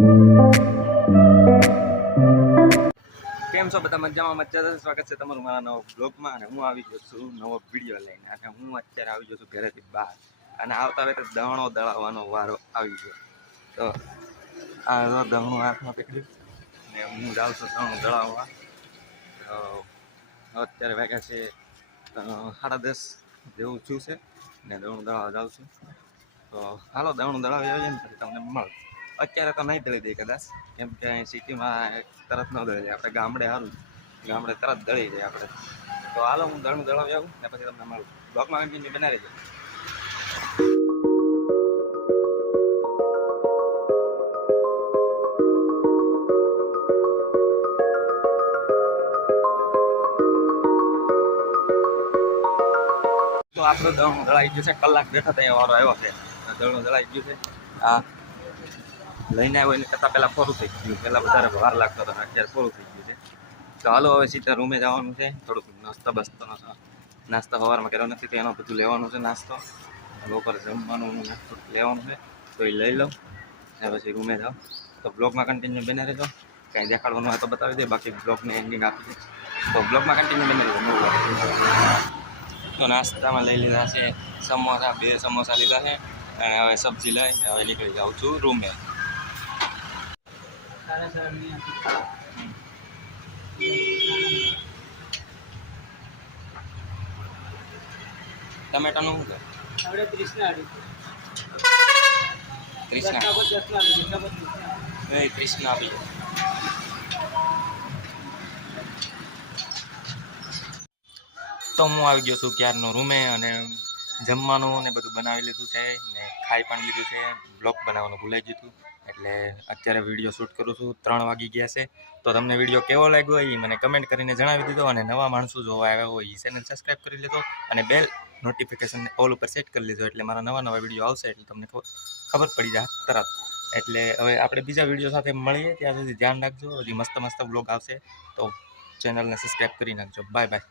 કેમ છો બધા મજામાં? મજા સ્વાગત છે તમારું મારા નવા બ્લોગમાં અને હું આવી ગયો છું નવો વીડિયો લઈને. અને હું અત્યારે આવી ગયો છું ઘરેથી બહાર. અને આવતા વેતે દવણો દળાવવાનો વારો આવી ગયો. તો આ જો દવણું હાથમાં પકડ્યું. ને હું જાઉં છું દવણું દળાવવા. તો અત્યારે વાગ્યા છે સાડા દસ જેવું છું છે. ને દવણું દળાવવા જાઉં છું. તો હાલો દવણું દળાવી આવીએ ને તમને મળું અત્યારે તો નહીં દળી દે કદાચ. કેમ કે અહીં સિટીમાં તરત ન દળી જાય આપણે ગામડે સારું ગામડે તરત દળી જાય આપણે. તો હાલો, હું દળનું દળાવી આવું ને પછી તમને મળું. બ્લોકમાં કન્ટિન્યુ બનાવી દઉં. તો આપણું દળનું દળાઈ ગયું છે. કલાક બેઠા ત્યાં વારો આવ્યો છે. દળનું દળાઈ ગયું છે. આ લઈને આવ્યો એને કરતાં પહેલાં પૂરું થઈ ગયું. પહેલાં વધારે વાર લાગતો હતો અત્યારે પૂરું થઈ ગયું છે. તો હાલો, હવે સીધા રૂમે જવાનું છે. થોડુંક નાસ્તા બસ્તોનો નાસ્તો સવારમાં કર્યો નથી તો એનો બધું લેવાનું છે નાસ્તો. બપોર જમવાનું નાસ્તો લેવાનું છે. તો એ લઈ લઉં અને પછી રૂમે જાઉં તો બ્લોગમાં કન્ટિન્યુ બને રહેજો. કાંઈ દેખાડવાનું હોય તો બતાવી દે. બાકી બ્લોગને એન્ડિંગ આપી દે. તો બ્લોગમાં કન્ટિન્યુ બને રહેજો. તો નાસ્તામાં લઈ લીધા છે સમોસા. બે સમોસા લીધા છે. અને હવે સબ્જી લઈને હવે નીકળી જાઉં છું રૂમે. ટમેટાનું શું આપણે ત્રીસના ત્રીસના ત્રીસના આપી તો હું આવી ગયો છું ક્યારનો રૂમે અને જમવાનું ને બધું બનાવી લીધું છે ને ખાઈ પણ લીધું છે. બ્લોગ બનાવવાનું ભૂલાઈ ગયું હતું. એટલે અત્યારે વીડિયો શૂટ કરું છું, ત્રણ વાગી ગયા છે. તો તમને વીડિયો કેવો લાગ્યો એ મને કમેન્ટ કરીને જણાવી દીધો અને નવા માણસો જોવા આવ્યા હોય એ ચેનલ સબસ્ક્રાઈબ કરી લેજો અને બેલ નોટિફિકેશન ઓલ ઉપર સેટ કરી લેજો એટલે મારા નવા નવા વીડિયો આવશે એટલે તમને ખબર પડી જાય તરત. એટલે હવે આપણે બીજા વીડિયો સાથે મળીએ, ત્યાં સુધી ધ્યાન રાખજો, હજી મસ્ત મસ્ત બ્લોગ આવશે. તો ચેનલને સબસ્ક્રાઈબ કરી નાખજો. Bye bye